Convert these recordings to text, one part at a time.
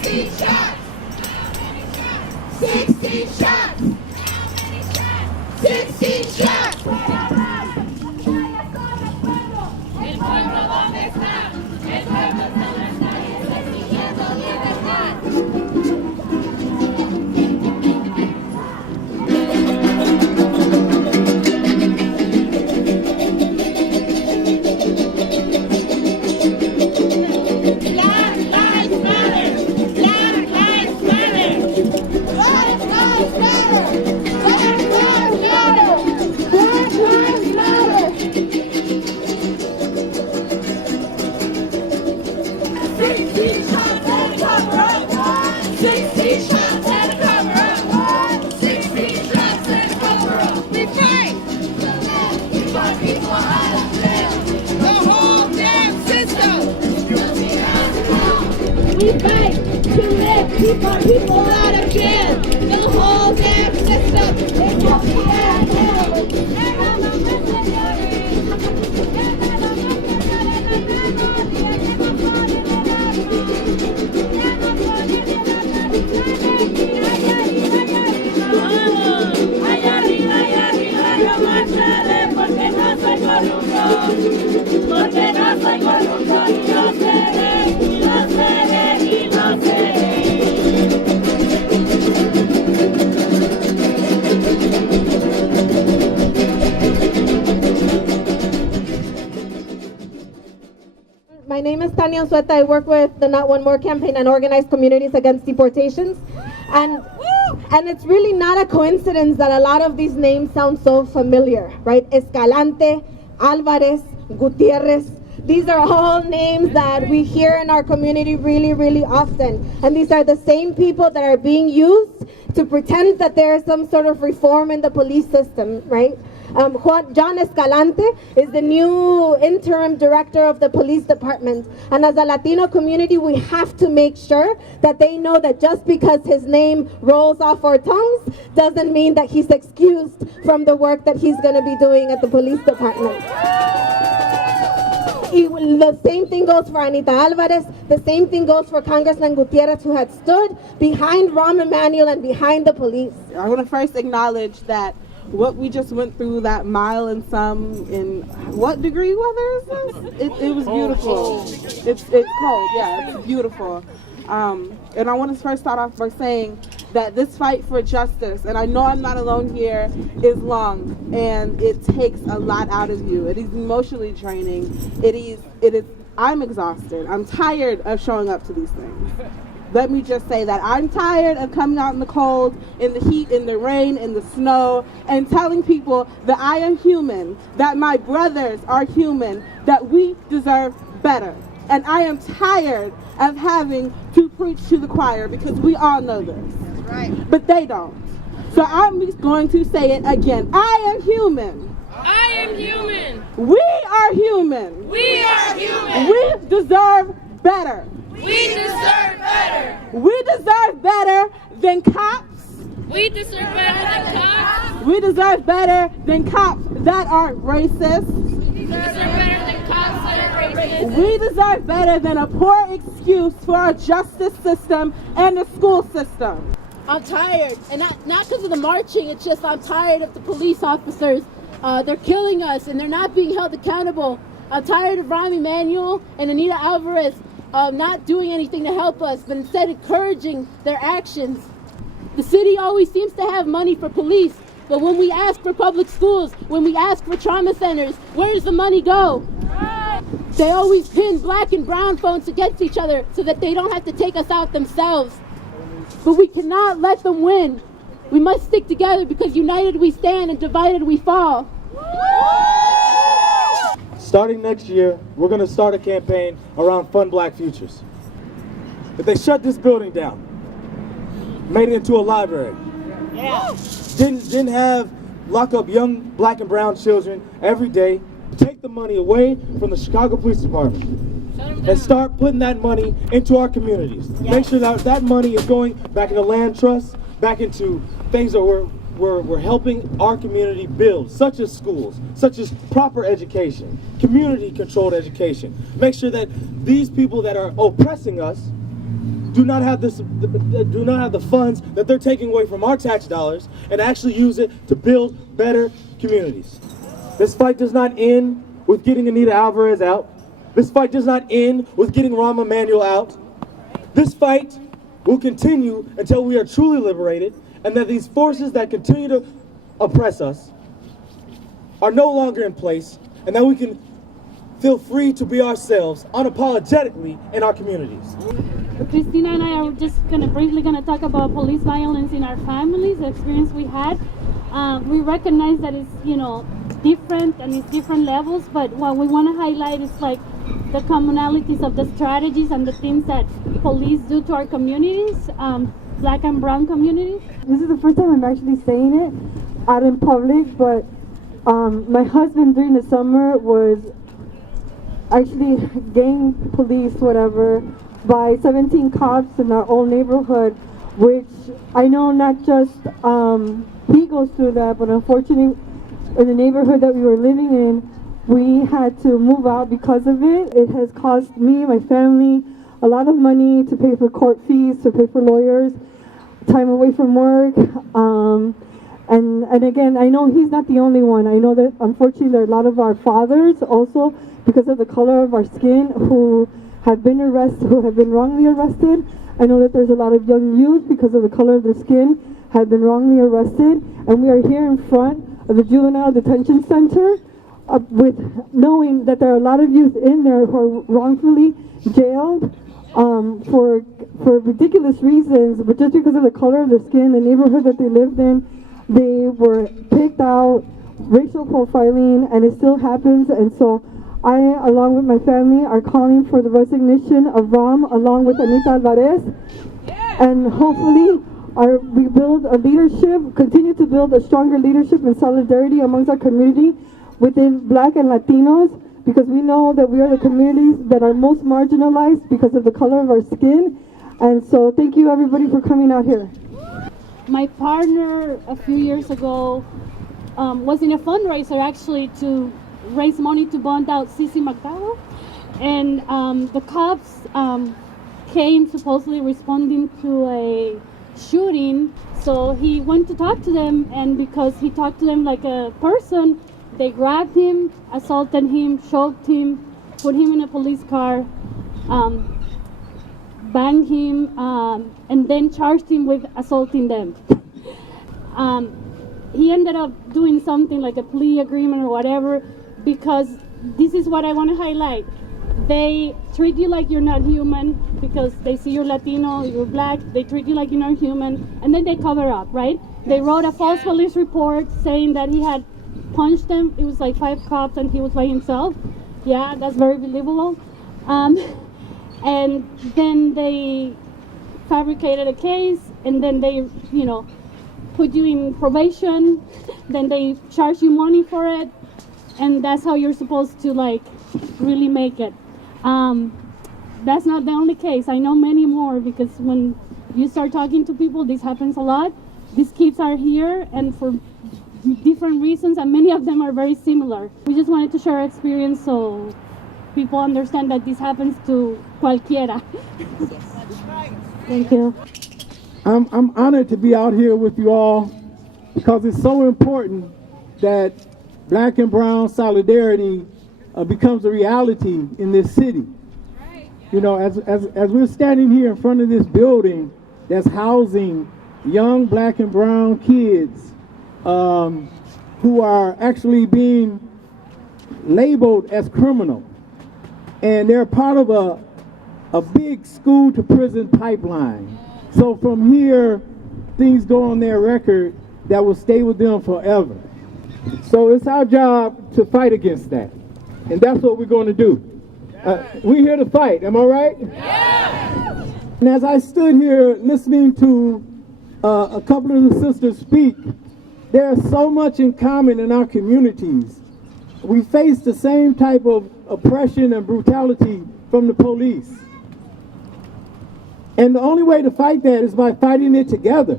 16 shots! 16 shots! 16 shots! El pueblo dónde está? El pueblo está en las calles exigiendo libertad. Black lives matter! Black lives matter! Black lives matter! Black lives matter! Black lives matter! 16 shots and a cover up! 16 shots and a cover up! 16 shots and a cover up! We fight! Keep our people out of jail! The whole damn system! We fight to let keep our people out of jail! The whole damn system! It won't be out of hell! Allá arriba, yo marcharé porque no soy corrupto, porque no soy corrupto y lo seré, y lo seré, y lo seré. My name is Tanya Sueta. I work with the Not One More campaign and organized communities against deportations. And it's really not a coincidence that a lot of these names sound so familiar, right? Escalante, Alvarez, Gutierrez. These are all names that we hear in our community really, really often. And these are the same people that are being used to pretend that there is some sort of reform in the police system, right? John Escalante is the new interim director of the police department. And as a Latino community, we have to make sure that they know that just because his name rolls off our tongues doesn't mean that he's excused from the work that he's going to be doing at the police department. The same thing goes for Anita Alvarez. The same thing goes for Congressman Gutierrez, who had stood behind Rahm Emanuel and behind the police. I want to first acknowledge that what we just went through, that mile and some, in what degree weather is this? It was beautiful. It's cold, yeah, it's beautiful. And I want to first start off by saying that this fight for justice, and I know I'm not alone here, is long, and it takes a lot out of you. It is emotionally draining. It is. I'm exhausted. I'm tired of showing up to these things. Let me just say that I'm tired of coming out in the cold, in the heat, in the rain, in the snow, and telling people that I am human, that my brothers are human, that we deserve better. And I am tired of having to preach to the choir because we all know this. Right. But they don't. So I'm just going to say it again. I am human. I am human. We are human. We are human. We deserve better. We deserve better. We deserve better than cops. We deserve better than cops. We deserve better than cops that are racist. We deserve better than cops that are racist. We deserve better than a poor excuse for our justice system and the school system. I'm tired, and not because of the marching, it's just I'm tired of the police officers. They're killing us, and they're not being held accountable. I'm tired of Rahm Emanuel and Anita Alvarez not doing anything to help us, but instead encouraging their actions. The city always seems to have money for police, but when we ask for public schools, when we ask for trauma centers, where does the money go? They always pin black and brown phones against each other so that they don't have to take us out themselves. But we cannot let them win. We must stick together because united we stand and divided we fall. Starting next year, we're going to start a campaign around Fund Black Futures. If they shut this building down, made it into a library, didn't have lock up young black and brown children every day, take the money away from the Chicago Police Department and start putting that money into our communities. Make sure that that money is going back into land trusts, back into things that we're helping our community build, such as schools, such as proper education, community-controlled education. Make sure that these people that are oppressing us do not have the funds that they're taking away from our tax dollars and actually use it to build better communities. This fight does not end with getting Anita Alvarez out. This fight does not end with getting Rahm Emanuel out. This fight will continue until we are truly liberated and that these forces that continue to oppress us are no longer in place and that we can feel free to be ourselves unapologetically in our communities. Christina and I are just briefly going to talk about police violence in our families, the experience we had. We recognize that it's, different and it's different levels, but what we want to highlight is like the commonalities of the strategies and the things that police do to our communities, black and brown communities. This is the first time I'm actually saying it out in public, but my husband during the summer was actually gang police, whatever, by 17 cops in our own neighborhood, which I know not just he goes through that, but unfortunately in the neighborhood that we were living in, we had to move out because of it. It has cost me, my family, a lot of money to pay for court fees, to pay for lawyers, time away from work. And again, I know he's not the only one. I know that unfortunately there are a lot of our fathers also, because of the color of our skin, who have been arrested, who have been wrongly arrested. I know that there's a lot of young youth, because of the color of their skin, have been wrongly arrested. And we are here in front of the Juvenile Detention Center with knowing that there are a lot of youth in there who are wrongfully jailed for ridiculous reasons, but just because of the color of their skin, the neighborhood that they lived in, they were picked out, racial profiling, and it still happens. And so I, along with my family, are calling for the resignation of Rahm along with Anita Alvarez, and hopefully we build a leadership, continue to build a stronger leadership and solidarity amongst our community within Black and Latinos, because we know that we are the communities that are most marginalized because of the color of our skin. And so thank you everybody for coming out here. My partner a few years ago was in a fundraiser actually to raise money to bond out CC McDowell, and the cops came supposedly responding to a shooting. So he went to talk to them, and because he talked to them like a person, they grabbed him, assaulted him, choked him, put him in a police car, banged him, and then charged him with assaulting them. He ended up doing something like a plea agreement or whatever, because this is what I want to highlight. They treat you like you're not human because they see you're Latino, you're Black, they treat you like you're not human, and then they cover up, right? They wrote a false police report saying that he had punched them. It was like 5 cops and he was by himself. Yeah, that's very believable. And then they fabricated a case, and then they, put you in probation, then they charge you money for it, and that's how you're supposed to really make it. That's not the only case. I know many more, because when you start talking to people, this happens a lot. These kids are here and for different reasons, and many of them are very similar. We just wanted to share our experience so people understand that this happens to cualquiera. Thank you. I'm honored to be out here with you all, because it's so important that Black and brown solidarity becomes a reality in this city. As we're standing here in front of this building that's housing young Black and brown kids who are actually being labeled as criminal, and they're part of a big school to prison pipeline. So from here, things go on their record that will stay with them forever. So it's our job to fight against that. And that's what we're going to do. We're here to fight, am I right? Yeah. And as I stood here listening to a couple of the sisters speak, there's so much in common in our communities. We face the same type of oppression and brutality from the police. And the only way to fight that is by fighting it together.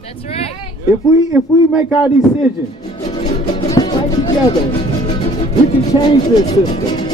That's right. If we make our decision, fight together, we can change this system.